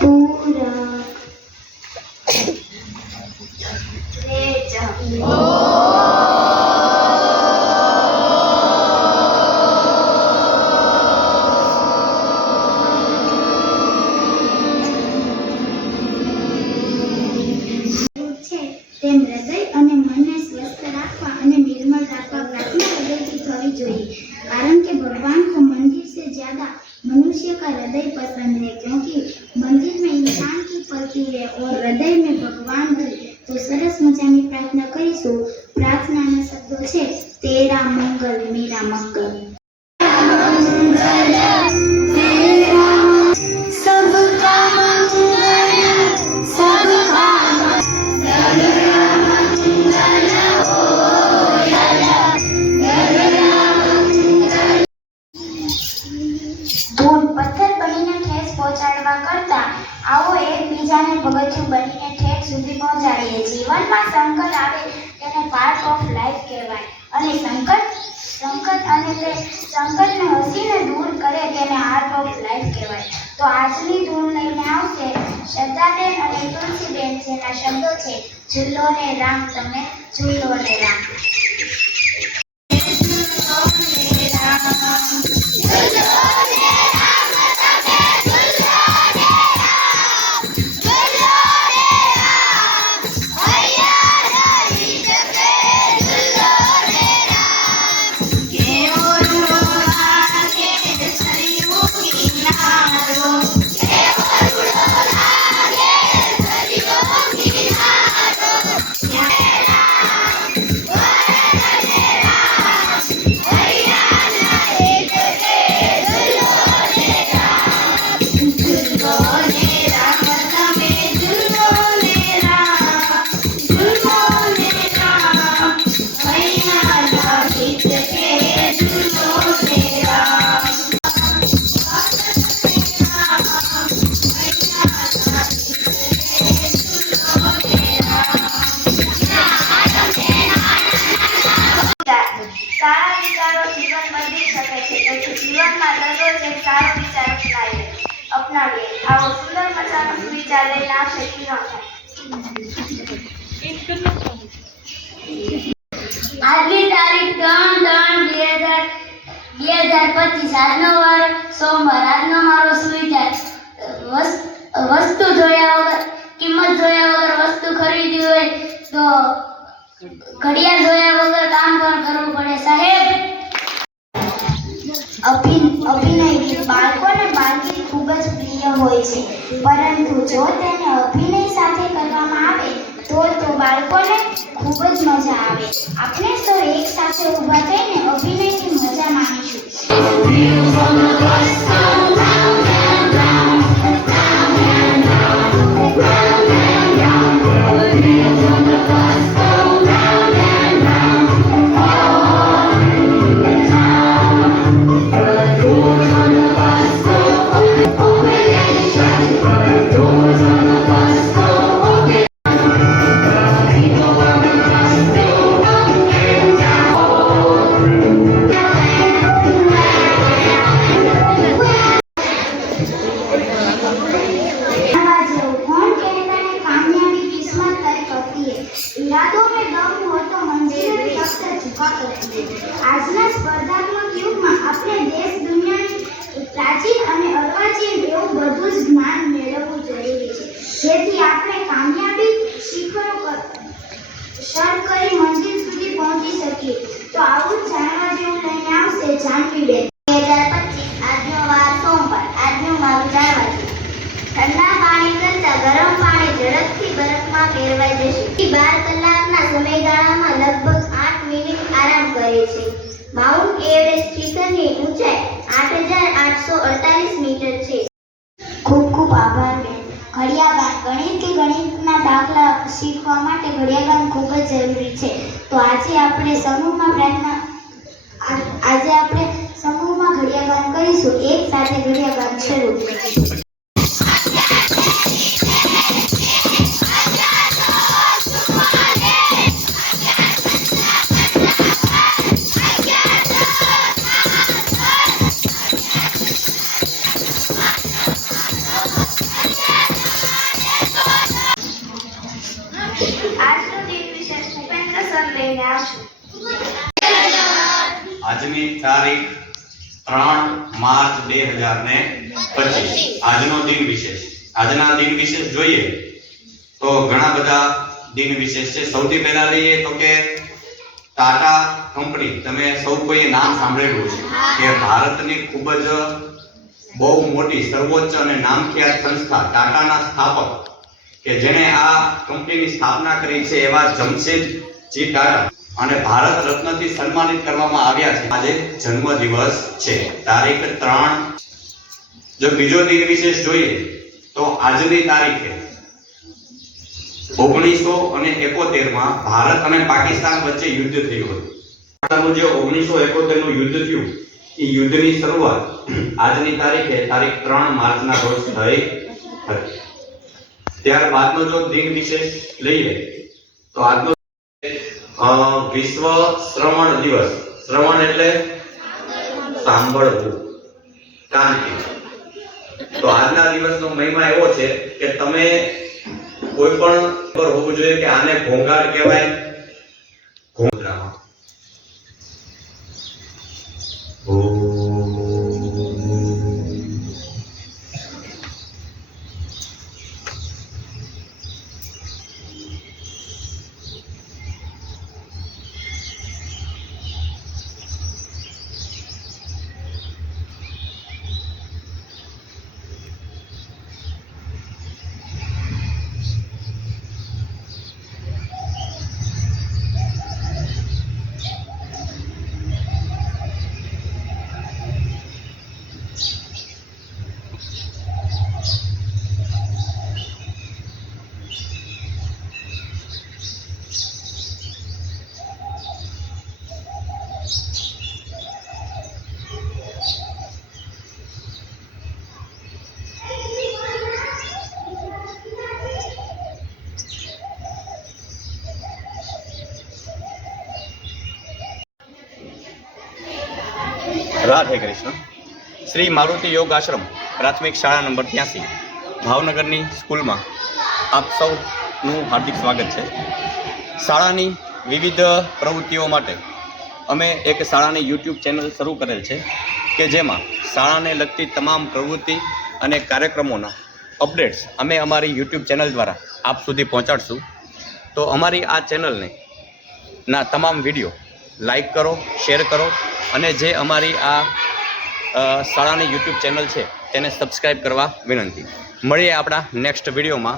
보라. 네, 내장 का हृदय पसंद है क्योंकि मंदिर में इंसान की पलती है और हृदय में भगवान की તો સરસ મજાની પ્રાર્થના કરીશું પ્રાર્થનાના શબ્દો છે તેરા મંગલ મેરા મંગલ પહોંચાડવા કરતા આવો એકબીજાને પગથિયું બનીને ઠેક સુધી પહોંચાડીએ. જીવનમાં સંકટ આવે તેને પાર્ટ ઓફ લાઈફ કહેવાય. અને સંકટ સંકટ અને તે સંકટને હસીને દૂર કરે તેને આર્ટ ઓફ લાઈફ કહેવાય. તો આજની ધૂન લઈને આવશે શ્રદ્ધાબેન અને તુલસીબેન, જેના શબ્દો છે ઝૂલો ને રામ, તમે ઝૂલો ને રામ. આવો સુંદર મજાનો સુવિચાર લઈને આવશે આજની તારીખ ત્રણ ત્રણ બે હજાર બે હજાર પચીસ. આજનો વાર, સોમવાર. આજનો મારો સુવિચાર વસ્તુ જોયા વગર, કિંમત જોયા વગર વસ્તુ ખરીદી હોય તો ઘડિયાળ જોયા ખૂબ જ પ્રિય હોય છે. પરંતુ જો તેને અભિનય સાથે કરવામાં આવે, તો તો બાળકોને ખૂબ જ મજા આવે. આપણે સૌ એક સાથે ઊભા થઈને અભિનયની મજા માણીશું. ફેરવાઈ જશે બાર કલાકના સમયગાળામાં લગભગ આઠ મિનિટ આરામ કરે છે. માઉન્ટ એવરેસ્ટ શિખરની ઊંચાઈ આઠ હજાર આઠસો અડતાલીસ મીટર છે. ખૂબ ખૂબ આભાર, બેન. ઘડિયાળગાન ગણિત કે ગણિતના દાખલા શીખવા માટે ઘડિયાળગાન ખૂબ જ જરૂરી છે. તો આજે આપણે સમૂહમાં પ્રાર્થના આજે આપણે સમૂહમાં ઘડિયાળગાન કરીશું. એક સાથે ઘડિયાળગાન શરૂ આજની તારીખ ત્રણ માર્ચ બે હજાર ને પચીસ. આજનો દિન વિશેષ. આજના દિન વિશેષ જોઈએ તો ઘણા બધા દિન વિશેષ છે. સૌથી પહેલા લઈએ તો કે ટાટા કંપની, તમે સૌ કોઈએ નામ સાંભળેલું છે કે ભારતની ખૂબ જ બહુ મોટી, સર્વોચ્ચ અને નામખ્યાત સંસ્થા ટાટાના સ્થાપક કે જેણે આ કંપનીની સ્થાપના કરી છે એવા જમશેદજી ટાટા. અને ભારત રત્નથી સન્માનિત કરવામાં આવ્યા છે. આજે જન્મ દિવસ છે. તારીખ ત્રણ. જો બીજો દિન વિશેષ જોઈએ, તો આજની તારીખે ઓગણીસો અને એકોતેરમાં ભારત અને પાકિસ્તાન વચ્ચે યુદ્ધ થયું હતું. જે ઓગણીસો એકોતેરનું યુદ્ધ થયું, એ યુદ્ધની શરૂઆત આજની તારીખે, તારીખ ત્રણ માર્ચના રોજ થઈ હતી. ત્યારબાદનો જો દિન વિશેષ લઈએ, તો આજનો વિશ્વ શ્રવણ દિવસ. શ્રવણ એટલે સાંભળવું. કાનથી તો આજના દિવસનો મહિમા એવો છે કે તમે કોઈ પણ ખબર હોવું જોઈએ કે આને ઘોંઘાટ કહેવાય રાધે કૃષ્ણ. શ્રી મારુતિ યોગ આશ્રમ, પ્રાથમિક શાળા નંબર ત્યાંસી, ભાવનગરની સ્કૂલમાં આપ સૌનું હાર્દિક સ્વાગત છે. શાળાની વિવિધ પ્રવૃત્તિઓ માટે અમે એક શાળાની યુટ્યુબ ચેનલ શરૂ કરેલ છે કે જેમાં શાળાને લગતી તમામ પ્રવૃત્તિ અને કાર્યક્રમોના અપડેટ્સ અમે અમારી યુટ્યુબ ચેનલ દ્વારા આપ સુધી પહોંચાડશું. તો અમારી આ ચેનલને ના તમામ વીડિયો લાઈક કરો, શેર કરો અને જે અમારી આ શાળાની યુટ્યુબ ચેનલ છે, તેને સબસ્ક્રાઈબ કરવા વિનંતી. મળીએ આપણા નેક્સ્ટ વિડીયોમાં